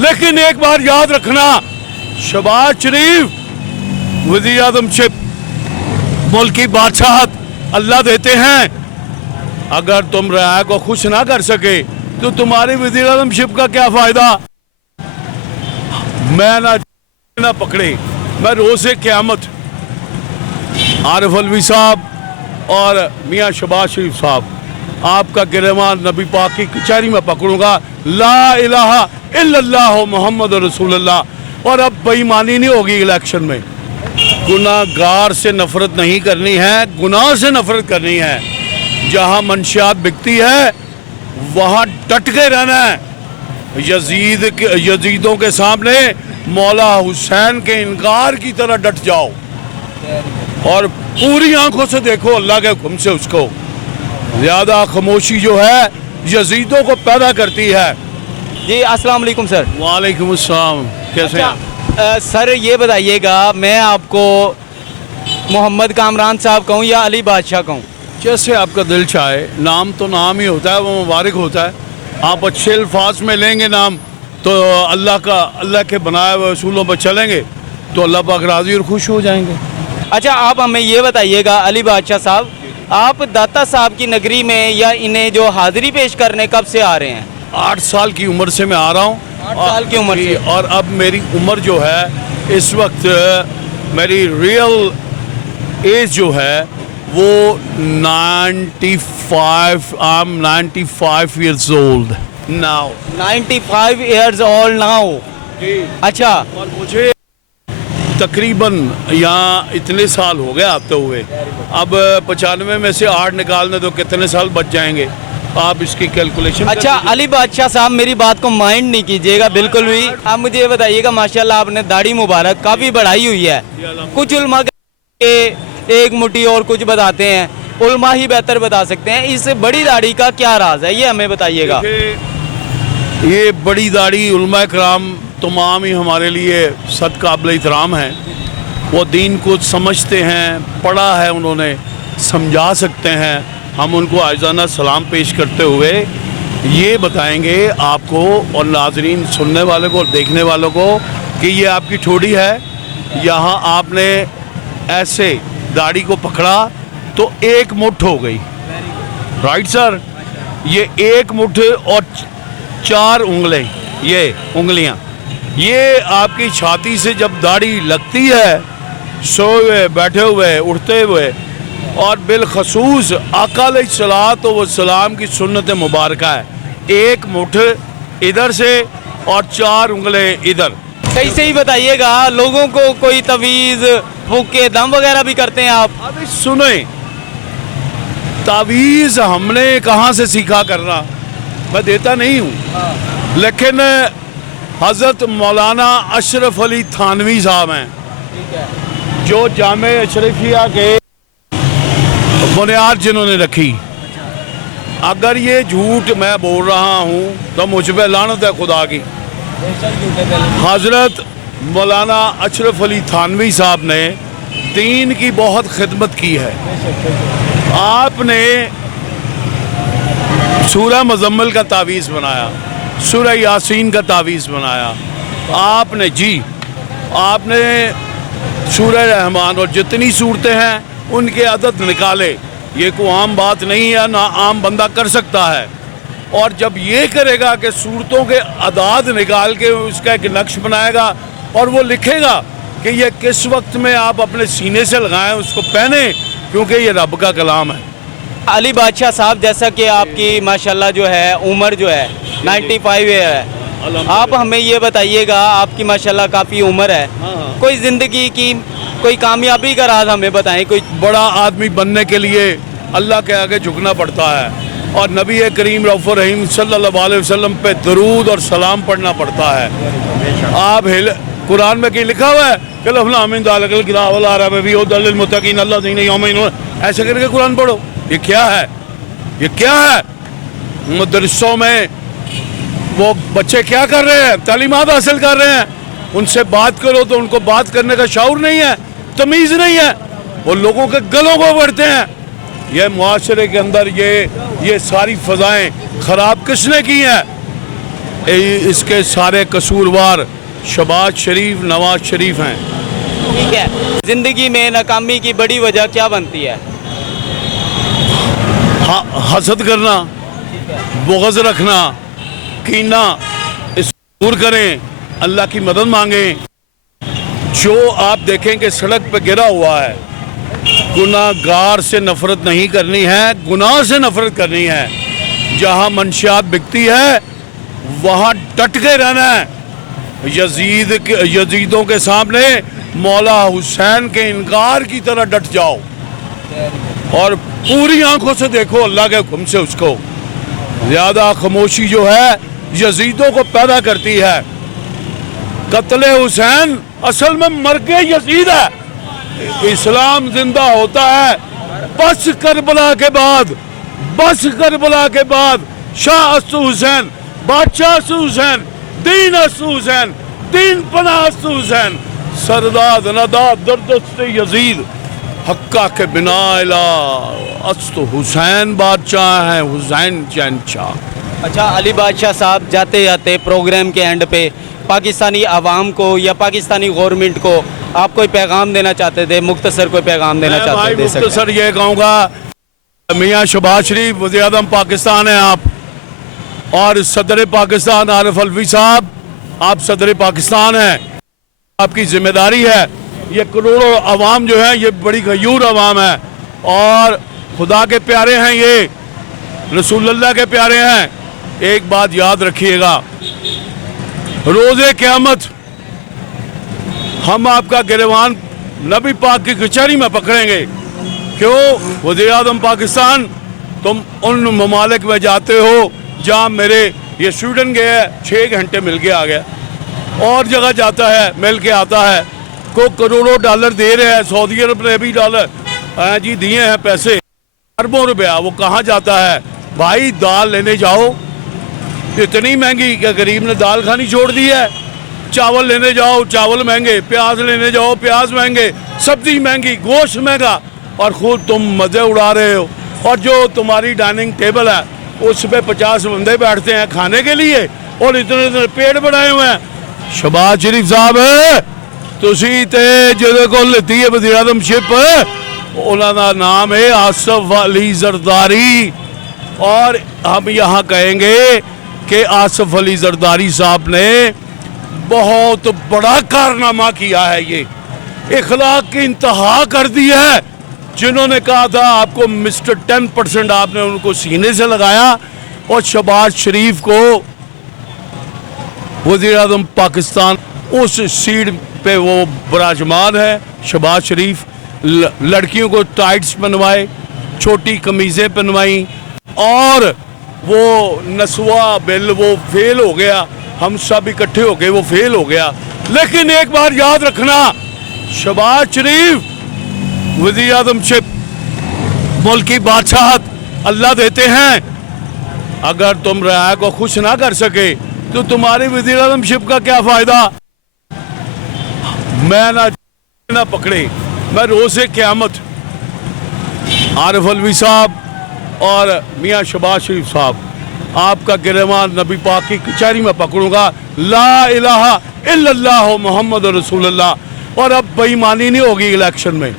लेकिन एक बार याद रखना, शहबाज शरीफ वज़ीर आज़मशिप, मुल्क की बादशाहत अल्लाह देते हैं। अगर तुम रया को खुश ना कर सके तो तुम्हारी वज़ीर आज़मशिप का क्या फ़ायदा। मैं ना पकड़े, मैं रोज़े क़यामत आरिफ अलवी साहब और मियाँ शहबाज शरीफ साहब आपका गिरमान नबी पाक की कचहरी में पकड़ूंगा। ला इलाहा इल्लल्लाह मुहम्मद रसूलुल्लाह। और अब बेईमानी नहीं होगी इलेक्शन में। गुनाहगार से नफरत नहीं करनी है, गुनाह से नफरत करनी है। जहां मंशियात बिकती है वहां डट के रहना है। यजीदों के सामने मौला हुसैन के इनकार की तरह डट जाओ और पूरी आंखों से देखो अल्लाह के हुक्म से उसको। ज़्यादा खामोशी जो है यजीदों को पैदा करती है। जी अस्सलाम वालेकुम सर। वालेकुम अस्सलाम, कैसे हैं? सर ये बताइएगा, मैं आपको मोहम्मद कामरान साहब कहूँ या अली बादशाह कहूँ? जैसे आपका दिल चाहे। नाम तो नाम ही होता है, वो मुबारक होता है। आप अच्छे अल्फाज में लेंगे नाम तो अल्लाह के बनाए हुए असूलों पर चलेंगे तो अल्लाह पाक राज़ी और खुश हो जाएंगे। अच्छा, आप हमें ये बताइएगा अली बादशाह साहब, आप दाता साहब की नगरी में या इन्हें जो हाज़िरी पेश करने कब से आ रहे हैं? 8 साल की उम्र से मैं आ रहा हूँ। 8 साल की उम्र से। और अब मेरी उम्र जो है इस वक्त, मेरी रियल एज जो है वो 95, I am 95 years old now। 95 years old now। अच्छा, और मुझे तकरीबन यहाँ इतने साल हो गए आते हुए। अब 95 में से 8 निकालने तो कितने साल बच जाएंगे, आप इसकी कैलकुलेशन। अच्छा अली बादशाह साहब, मेरी बात को माइंड नहीं कीजिएगा बिल्कुल भी। आप मुझे ये बताइएगा, माशाल्लाह आपने दाढ़ी मुबारक काफ़ी बढ़ाई हुई है। कुछ उलमा के एक मुट्ठी और कुछ बताते हैं, उलमा ही बेहतर बता सकते हैं। इस बड़ी दाढ़ी का क्या राज है, ये हमें बताइएगा। ये बड़ी दाढ़ी उलमा कराम तमाम ही हमारे लिए सद काबिल एहतराम है। वो दीन को समझते हैं, पढ़ा है उन्होंने, समझा सकते हैं। हम उनको आज़ाना सलाम पेश करते हुए ये बताएंगे आपको और नाजरीन सुनने वाले को और देखने वालों को कि ये आपकी ठोड़ी है। यहाँ आपने ऐसे दाढ़ी को पकड़ा तो एक मुट्ठ हो गई, राइट सर। ये एक मुट्ठ और 4 उंगलें, ये उंगलियाँ, ये आपकी छाती से जब दाढ़ी लगती है, सोए हुए, बैठे हुए, उठते हुए, और बिलखसूस आका अलैहिस्सलातु वस्सलाम की सुन्नत मुबारक है। एक मुट्ठ इधर से और 4 उंगलें इधर। सही सही बताइएगा, लोगों को कोई तवीज़ फूके दम वगैरह भी करते हैं आप? अभी सुने, तावीज़ हमने कहाँ से सीखा करना, मैं देता नहीं हूँ। लेकिन हज़रत मौलाना अशरफ अली थानवी साहब हैं जो जामे अशरफिया के बुनियाद जिन्होंने रखी। अगर ये झूठ मैं बोल रहा हूँ तो मुझ पे लानत है खुदा की। हज़रत मौलाना अशरफ अली थानवी साहब ने दीन की बहुत खिदमत की है। आपने सूरह मुज़म्मिल का तावीज़ बनाया, सूरह यासीन का तावीज़ बनाया, आपने सूरह रहमान और जितनी सूरतें हैं उनके अदद निकाले। ये कोई आम बात नहीं है, ना आम बंदा कर सकता है। और जब ये करेगा कि सूरतों के अदाद निकाल के उसका एक नक्श बनाएगा और वो लिखेगा कि ये किस वक्त में आप अपने सीने से लगाएं, उसको पहने, क्योंकि ये रब का कलाम है। अली बादशाह साहब, जैसा कि आपकी माशाल्लाह जो है उम्र जो है 95 है, आप हमें ये बताइएगा, आपकी माशाल्लाह काफ़ी उम्र है, कोई ज़िंदगी की कोई कामयाबी का राज हमें बताएं। कोई बड़ा आदमी बनने के लिए अल्लाह के आगे झुकना पड़ता है और नबी करीम रऊफ़ुर रहीम सल्लल्लाहु अलैहि वसल्लम पे दरूद और सलाम पढ़ना पड़ता है। आप कुरान में कहीं लिखा हुआ है ऐसे करके कुरान पढ़ो, ये क्या है? ये क्या है? मदरसों में वो बच्चे क्या कर रहे हैं? तालीमात हासिल कर रहे हैं। उनसे बात करो तो उनको बात करने का शऊर नहीं है, तमीज़ नहीं है, वो लोगों के गलों को बढ़ते हैं। ये मुआशरे के अंदर ये सारी फ़ज़ाएँ ख़राब किसने की हैं? इसके सारे कसूरवार शहबाज शरीफ, नवाज शरीफ हैं। ठीक है, जिंदगी में नाकामी की बड़ी वजह क्या बनती है? हसद करना, बुग़्ज़ रखना, कीना, इस दूर करें, अल्लाह की मदद मांगें। जो आप देखें कि सड़क पे गिरा हुआ है, गुनाहगार से नफरत नहीं करनी है, गुनाह से नफरत करनी है। जहाँ मंशियात बिकती है वहाँ डट के रहना है। यजीदों के सामने मौला हुसैन के इनकार की तरह डट जाओ और पूरी आंखों से देखो अल्लाह के हुक्म से उसको। ज़्यादा खामोशी जो है यजीदों को पैदा करती है। कत्ले हुसैन असल में मर के यजीद है। इस्लाम जिंदा होता है बस करबला के बाद, बस करबला के बाद। शाह अस्तु हुसैन, बादशाह अस्तु हुसैन, दीन अस्तु हुसैन, दीन पना अस्तु हुसैन, सरदाद नदा दर्दस्त यजीद, हक्का के बिना इला अस्तु हुसैन बादशाह है, हुसैन शहंशाह। अच्छा अली बादशाह साहब, जाते जाते प्रोग्राम के एंड पे पाकिस्तानी आवाम को या पाकिस्तानी गवर्नमेंट को आप कोई पैगाम देना चाहते थे, मुख्तसर कोई पैगाम देना चाहते थे? मुख्तसर ये कहूँगा, मियाँ शहबाज शरीफ वज़ीर आज़म पाकिस्तान है आप, और सदर पाकिस्तान आरिफ अलवी साहब, आप सदर पाकिस्तान हैं, आपकी जिम्मेदारी है। ये करोड़ों अवाम जो है ये बड़ी गयूर अवाम है और खुदा के प्यारे हैं, ये रसूलुल्लाह के प्यारे हैं। एक बात याद रखिएगा, रोज़े क़यामत हम आपका गिरवान नबी पाक की कचहरी में पकड़ेंगे। क्यों? वज़ीर आज़म पाकिस्तान, तुम उन ममालिक में जाते हो जहाँ मेरे ये स्वीडन गया 6 घंटे मिल के आ गया, और जगह जाता है मिल के आता है, को करोड़ों डॉलर दे रहे हैं, सऊदी अरब ने भी डॉलर जी दिए हैं, पैसे अरबों रुपया, वो कहाँ जाता है? भाई दाल लेने जाओ, इतनी महंगी क्या गरीब ने दाल खानी छोड़ दी है? चावल लेने जाओ, चावल महंगे, प्याज लेने जाओ, प्याज महंगे, सब्जी महंगी, गोश्त महंगा, और खुद तुम मज़े उड़ा रहे हो। और जो तुम्हारी डाइनिंग टेबल है उस पर 50 बंदे बैठते हैं खाने के लिए और इतने इतने पेड़ बनाए हुए हैं। शहबाज शरीफ साहब तुसी ते जिहदे कोल लिती है वज़ीर आज़मशिप, उन्हां दा नाम है आसिफ अली जरदारी, और हम यहाँ कहेंगे कि आसिफ अली जरदारी साहब ने बहुत बड़ा कारनामा किया है। ये इखलाक की इंतहा कर दी है। जिन्होंने कहा था आपको मिस्टर 10%, आपने उनको सीने से लगाया, और शहबाज शरीफ को वज़ीर आज़म पाकिस्तान उस सीट पे वो विराजमान है। शहबाज शरीफ लड़कियों को टाइट्स बनवाए, छोटी कमीज़ें पहनवाई, और वो नस्वा बिल वो फेल हो गया, हम सब इकट्ठे हो गए, वो फेल हो गया। लेकिन एक बार याद रखना, शहबाज शरीफ वज़ीर आज़मशिप मुल्क की बादशाहत अल्लाह देते हैं। अगर तुम रया को खुश ना कर सके तो तुम्हारी वज़ीर आज़मशिप का क्या फ़ायदा? मैं ना पकड़े, मैं रोज़े क़यामत आरिफ अलवी साहब और मियाँ शहबाज शरीफ साहब, आपका गिरवान नबी पाक की कचहरी में पकड़ूंगा। ला इलाहा इल्लल्लाह मुहम्मद रसूलुल्लाह। और अब बेईमानी नहीं होगी इलेक्शन में।